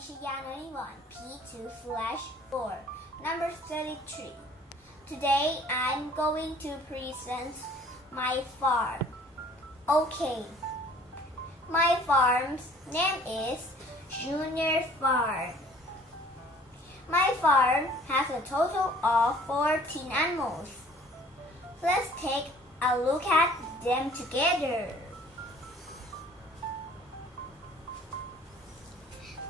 Michigan91 P2/4, number 33. Today I'm going to present my farm. Okay. My farm's name is Junior Farm. My farm has a total of 14 animals. Let's take a look at them together.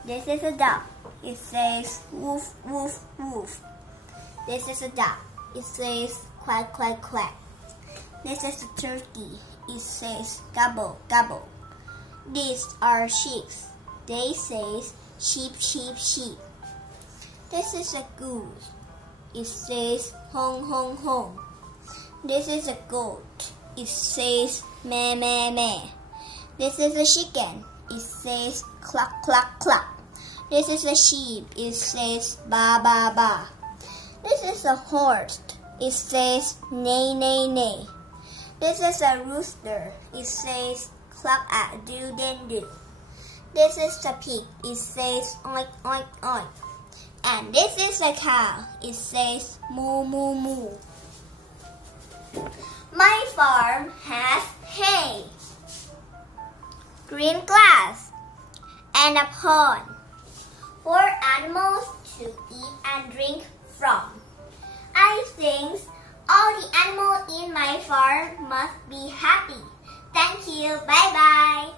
This is a dog. It says woof, woof, woof. This is a duck. It says quack, quack, quack. This is a turkey. It says gobble, gobble. These are sheep. They say sheep, sheep, sheep. This is a goose. It says hong, hong, hong. This is a goat. It says meh, meh, meh. This is a chicken. It says cluck, cluck, cluck. This is a sheep. It says ba, ba, ba. This is a horse. It says neigh, neigh, neigh. This is a rooster. It says cluck at do, den do. This is a pig. It says oink, oink, oink. And this is a cow. It says moo, moo, moo. My farm has hay, green grass, and a pond for animals to eat and drink from. I think all the animals in my farm must be happy. Thank you. Bye-bye.